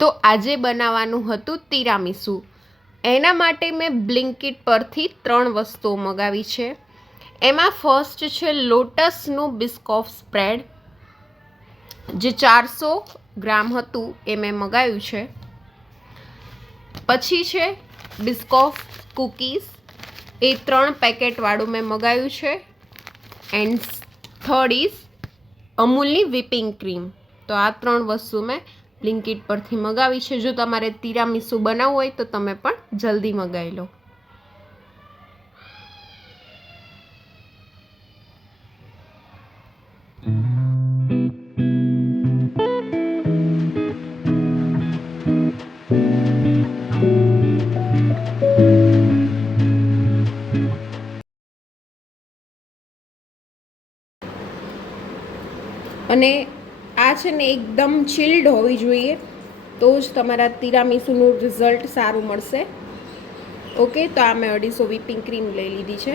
તો આજે બનાવવાનું હતું તિરામીસુ. એના માટે મેં બ્લિંકિટ પરથી 3 વસ્તુઓ મગાવી છે. એમાં ફર્સ્ટ છે લોટસનું બિસ્કોફ સ્પ્રેડ, જે 400 ગ્રામ હતું એ મેં મગાવ્યું છે. પછી છે બિસ્કોફ કૂકીઝ, એ 3 પેકેટવાળું મેં મગાવ્યું છે. એન્ડ થર્ડ ઇઝ અમૂલની વિપિંગ ક્રીમ. તો આ 3 વસ્તુ મેં બ્લિંકિટ પરથી મગાવી છે. જો તમારે તિરામીસુ બનાવવું હોય તો તમે પણ જલ્દી મગાવી લો. અને આ છે ને એકદમ ચિલ્ડ હોવી જોઈએ, તો જ તમારા તિરામીસુનું રિઝલ્ટ સારું મળશે. ઓકે, તો આ મેં 250 વિપિંગ ક્રીમ લઈ લીધી છે.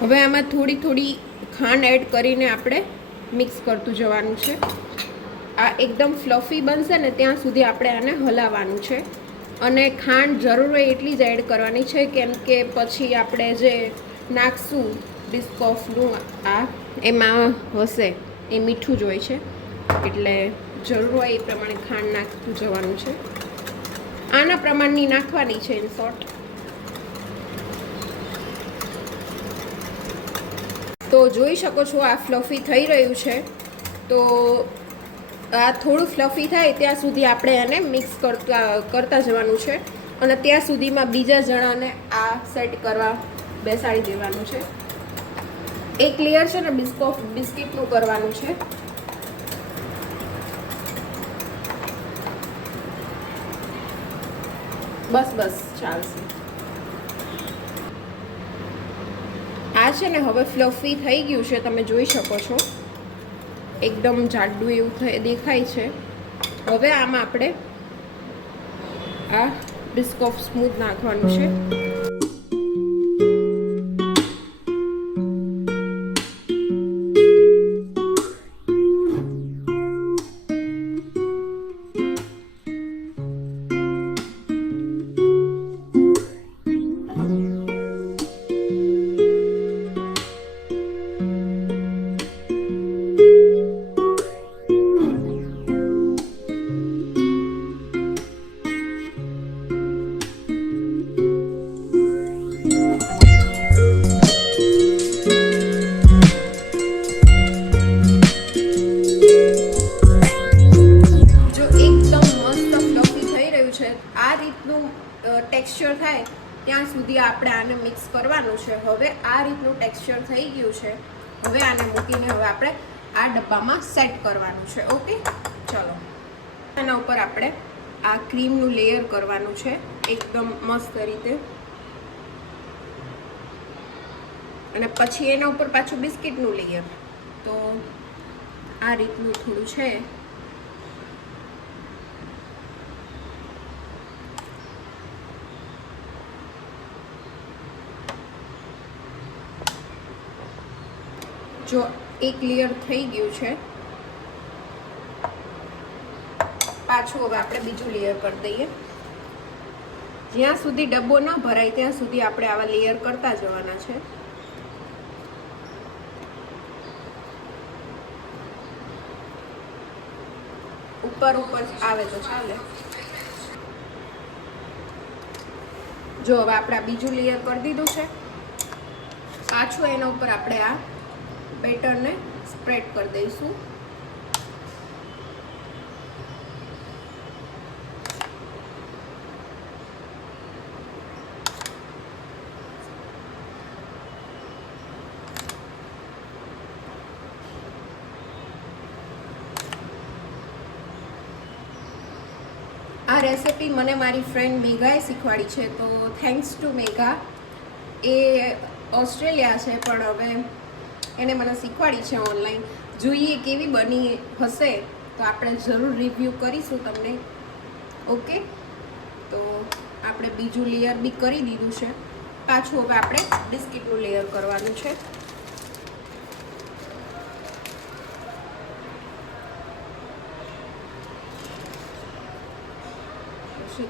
હવે આમાં થોડી થોડી ખાંડ એડ કરીને આપણે મિક્સ કરતું જવાનું છે. આ એકદમ ફ્લફી બનશે ને ત્યાં સુધી આપણે આને હલાવવાનું છે. અને ખાંડ જરૂર હોય એટલી જ એડ કરવાની છે, કેમ કે પછી આપણે જે નાખશું બિસ્કોફનું આ એમાં હશે એ મીઠું જ હોય છે, એટલે જરૂર હોય એ પ્રમાણે ખાંડ નાખતું જવાનું છે. આના પ્રમાણની નાખવાની છે ઇન શોર્ટ. તો જોઈ શકો છો આ ફ્લફી થઈ રહ્યું છે. તો આ થોડું ફ્લફી થાય ત્યાં સુધી આપણે આને મિક્સ કરતા જવાનું છે. અને ત્યાં સુધીમાં બીજા જણાને આ સેટ કરવા બેસાડી દેવાનું છે. એક લેયર છે ને બિસ્કિટનું કરવાનું છે. બસ ચાલશે. આ છે ને હવે ફ્લફી થઈ ગયું છે, તમે જોઈ શકો છો. એકદમ જાડું એવું દેખાય છે. હવે આમાં આપણે આ બિસ્કોફ સ્મૂથ નાખવાનું છે. આ રીતનું ટેક્સચર થાય ત્યાં સુધી આપણે આને મિક્સ કરવાનું છે. હવે આ રીતનું ટેક્સચર થઈ ગયું છે. હવે આને મૂકીને હવે આપણે આ ડબ્બામાં સેટ કરવાનું છે. ઓકે, ચલો. એના ઉપર આપણે આ ક્રીમનું લેયર કરવાનું છે એકદમ મસ્ત રીતે. અને પછી એના ઉપર પાછું બિસ્કિટનું લેયર. તો આ રીતનું થોડું છે. જો એક લેયર થઈ ગયું છે, પાછું હવે આપણે બીજું લેયર કરી દઈએ. જ્યાં સુધી ડબ્બો ન ભરાય ત્યાં સુધી આપણે આવા લેયર કરતા જવાના છે. ઉપર આવે તો ચાલે. જો હવે આપણે આ બીજું લેયર કરી દીધું છે. પાછું એના ઉપર આપણે આ બેટરને સ્પ્રેડ કરી દઈશું. આ રેસિપી મને મારી ફ્રેન્ડ મેઘાએ શીખવાડી છે, તો thanks to Megha. A Australia છે, પણ હવે એને મને શીખવાડી છે ઓનલાઈન. જોઈએ કેવી બની હશે તો આપણે જરૂર રિવ્યૂ કરીશું તમને. ઓકે, તો આપણે બીજું લેયર બી કરી દીધું છે. પાછું હવે આપણે બિસ્કિટનું લેયર કરવાનું છે. હર્ષિત.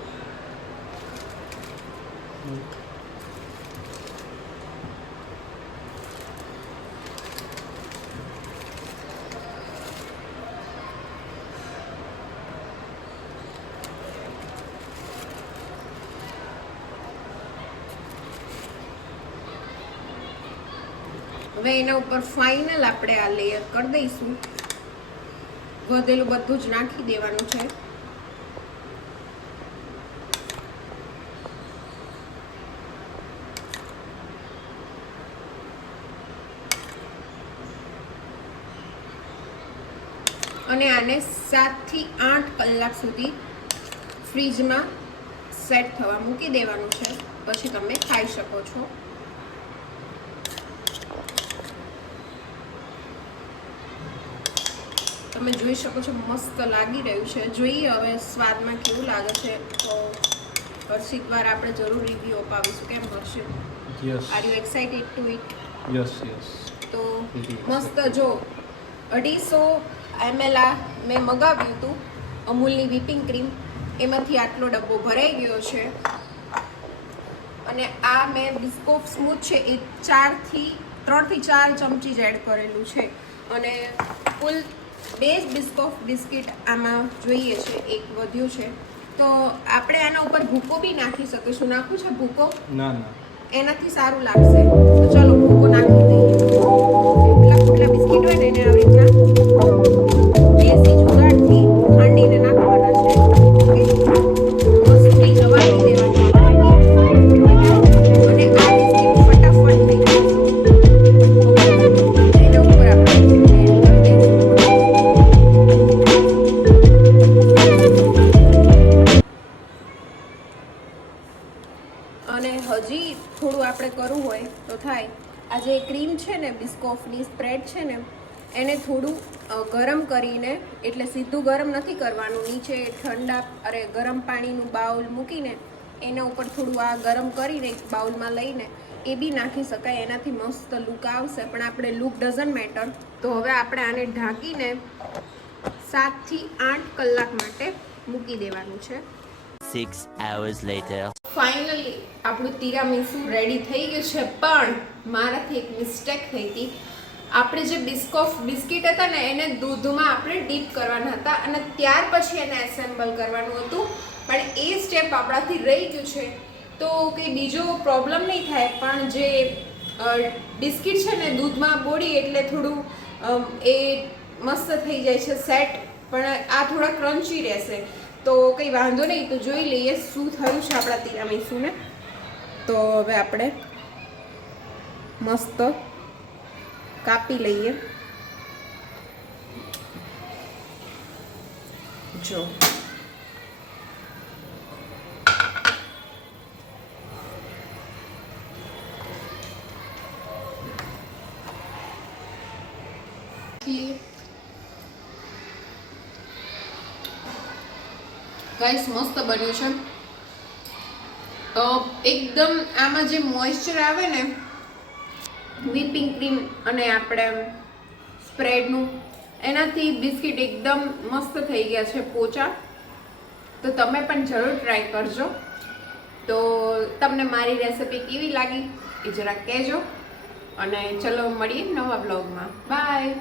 હવે એના ઉપર ફાઇનલ આપણે આ લેયર કરી દઈશું. વધેલું બધું જ નાખી દેવાનું છે. અને આને 7 થી 8 કલાક સુધી ફ્રીજમાં સેટ થવા મૂકી દેવાનું છે. પછી તમે ખાઈ શકો છો. તમે જોઈ શકો છો મસ્ત લાગી રહ્યું છે. જોઈએ હવે સ્વાદમાં કેવું લાગે છે. તો હર્ષિત દ્વારા આપણે જરૂર રિવ્યુ અપાવીશું. કેમ Harshit? Yes. Are you excited to eat? Yes yes. તો મસ્ત જો 250 ml આ મેં મગાવ્યું હતું અમૂલની વ્હીપિંગ ક્રીમ. એમાંથી આટલો ડબ્બો ભરાઈ ગયો છે. અને આ મેં બિસ્કોફ સ્મૂથ છે એ 3 થી 4 ચમચી જ એડ કરેલું છે. અને કુલ 2 બિસ્કોફ બિસ્કિટ આમાં જોઈએ છે. એક વધ્યું છે તો આપણે આના ઉપર ભૂકો બી નાખી શકીશું. નાખવું છે ભૂકો? ના ના, એનાથી સારું લાગશે. તો ચલો ભૂકો નાખી દઈએ. પુડલા બિસ્કિટ હોય ને એને આવી રીતના દેશી જુગાડથી ખાંડીને નાખવાના છે. મસ્તી ચવાવી દેવાની આપણે. અને આ બિસ્કિટ ફટાફટ થઈ જશે. એના ઉપર આપણે એડ કરી દઈશું. અને હજી થોડું આપણે કરવું હોય તો થાય. આ જે ક્રીમ છે ને બિસ્કોફની સ્પ્રેડ છે ને એને થોડું ગરમ કરીને, એટલે સીધું ગરમ નથી કરવાનું, નીચે ગરમ પાણીનું બાઉલ મૂકીને એના ઉપર થોડું આ ગરમ કરીને એક બાઉલમાં લઈને એ બી નાખી શકાય. એનાથી મસ્ત લુક આવશે. પણ આપણે લુક ડઝન્ટ મેટર. તો હવે આપણે આને ઢાંકીને 7 થી 8 કલાક માટે મૂકી દેવાનું છે. 6 hours later. ફાઇનલી આપણું તિરામીસુ રેડી થઈ ગયું છે. પણ મારાથી એક મિસ્ટેક થઈ હતી. આપણે જે બિસ્કોફ બિસ્કિટ હતા ને એને દૂધમાં આપણે ડીપ કરવાના હતા અને ત્યાર પછી એને એસેમ્બલ કરવાનું હતું. પણ એ સ્ટેપ આપણાથી રહી ગયું છે. તો કંઈ બીજો પ્રોબ્લેમ નહીં થાય. પણ જે બિસ્કિટ છે ને દૂધમાં બોળી એટલે થોડું એ મસ્ત થઈ જાય છે સેટ. પણ આ થોડા ક્રન્ચી રહેશે. તો કંઈ વાંધો નહીં. તો જોઈ લઈએ શું થયું છે આપણા તિરામીસુને. તો હવે આપણે મસ્ત કાપી લઈએ. જો ગાઈસ મસ્ત બન્યું છે. એકદમ આમાં જે મોઇસ્ચર આવે ને વ્હીપિંગ ક્રીમ અને આપણે સ્પ્રેડનું, એનાથી બિસ્કિટ એકદમ મસ્ત થઈ ગયા છે પોચા. તો તમે પણ જરૂર ટ્રાય કરજો. તો તમને મારી રેસિપી કેવી લાગી એ જરા કહેજો. અને ચલો મળીએ નવા બ્લોગમાં. બાય.